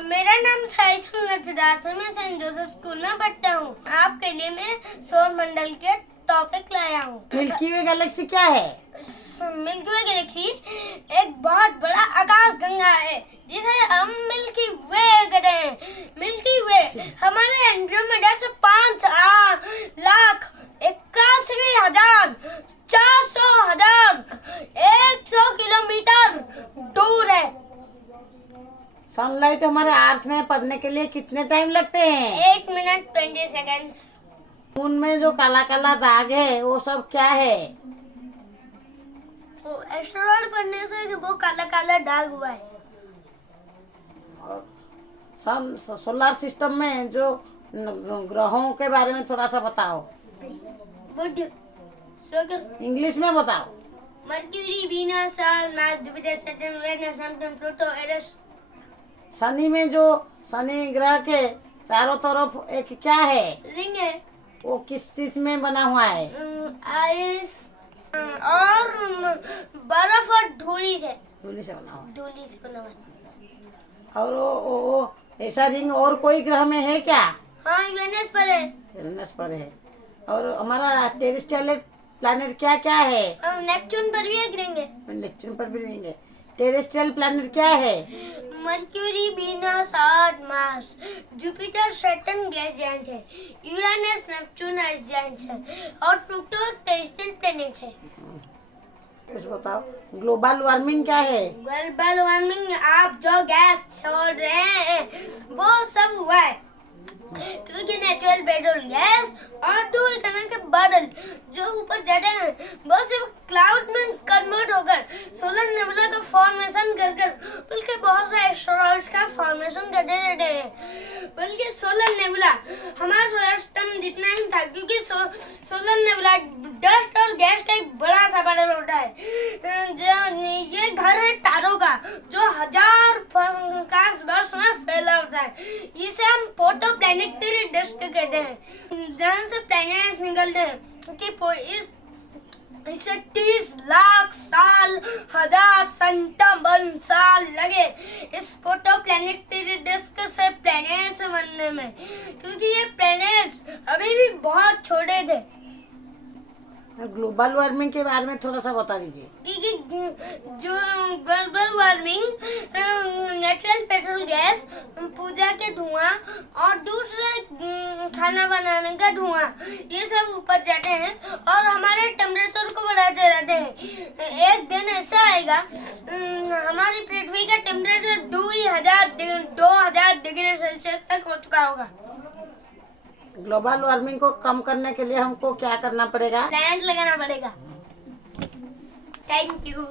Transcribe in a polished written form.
मेरा नाम साइसुल नटदास है। मैं सेंट जोसेफ स्कूल में पढ़ता हूँ। आपके लिए मैं सौर मंडल के टॉपिक लाया हूँ। मिल्की वे गैलेक्सी क्या है? मिल्की वे गैलेक्सी एक बहुत बड़ा आकाश गंगा है जिसे हम मिल्की वे कहते हैं। मिल्की वे हमारे एंड्रोमेडा से 5,81,400,100 किलोमीटर दूर है। सनलाइट हमारे अर्थ में पड़ने के लिए कितने टाइम लगते हैं? 1 मिनट 20 सेकेंड्स। मून में जो काला काला दाग है वो सब क्या है? तो एस्टेरॉयड पड़ने से वो काला काला दाग हुआ है। और सन सोलर सिस्टम में जो ग्रहों के बारे में थोड़ा सा बताओ। बुध, शुक्र, इंग्लिश में बताओ। Mercury, Venus, Mars, Jupiter, Saturn, Uranus, Neptune, Pluto, Eris. Shani में जो शनि ग्रह के चारों तरफ एक क्या है? रिंग है। वो किस चीज में बना हुआ है? आइस और बर्फ और धूली से धूली से बना हुआ बना हुआ है। है। और वो ऐसा रिंग और कोई ग्रह में है क्या? हाँ, यूरेनस पर है। यूरेनस पर है। और हमारा टेरेस्ट्रियल प्लैनेट क्या क्या है? नेपच्यून पर भी एक रिंग है। नेपच्यून पर भी रिंग है। टेरेस्ट्रियल प्लैनेट क्या है? Mercury, Venus, Earth, Mars, Jupiter, Saturn gas giant है। यूरेनस, नेपच्यून आइस जाइंट है और प्लूटो एक टेरेस्ट्रियल प्लैनेट है। कुछ बताओ। ग्लोबल वार्मिंग क्या है? ग्लोबल वार्मिंग आप जो गैस छोड़ रहे हैं वो सब हुआ है क्योंकि नेचुरल पेट्रोल गैस और धूल कणों के बादल जो ऊपर जाते हैं वो सिर्फ क्लाउड में कन्वर्ट होकर सोलर नेबुला का फॉर्मेशन कर बल्कि बहुत से एस्टेरॉइड्स का फॉर्मेशन करते रहते हैं। बल्कि सोलर नेबुला हमारा सोलर सिस्टम जितना ही था क्योंकि सोलर नेबुला डस्ट और गैस का एक बड़ा सा बंडल होता है। ये घर है तारों का जो 1000 प्रकाश वर्ष में फैला होता है। इसे हम फोटो प्लैनेटरी डस्ट कहते हैं। जहाँ से प्लैनेट्स निकलते हैं कि इसे 30 लाख साल 1057 साल लगे इस फोटो प्लैनेटरी डिस्क से प्लैनेट्स बनने में क्योंकि ये प्लैनेट्स अभी भी बहुत छोटे थे। ग्लोबल वार्मिंग के बारे में थोड़ा सा बता दीजिए। क्योंकि जो global warming natural petrol gas, पूजा के धुआं और दूसरे खाना बनाने का धुआं ये सब ऊपर जाते हैं और हमारे टेम्परेचर को बढ़ाते रहते हैं। एक दिन ऐसा आएगा हमारी पृथ्वी का टेम्परेचर 2000 डिग्री सेल्सियस तक हो चुका होगा। ग्लोबल वार्मिंग को कम करने के लिए हमको क्या करना पड़ेगा? प्लांट लगाना पड़ेगा। Thank you.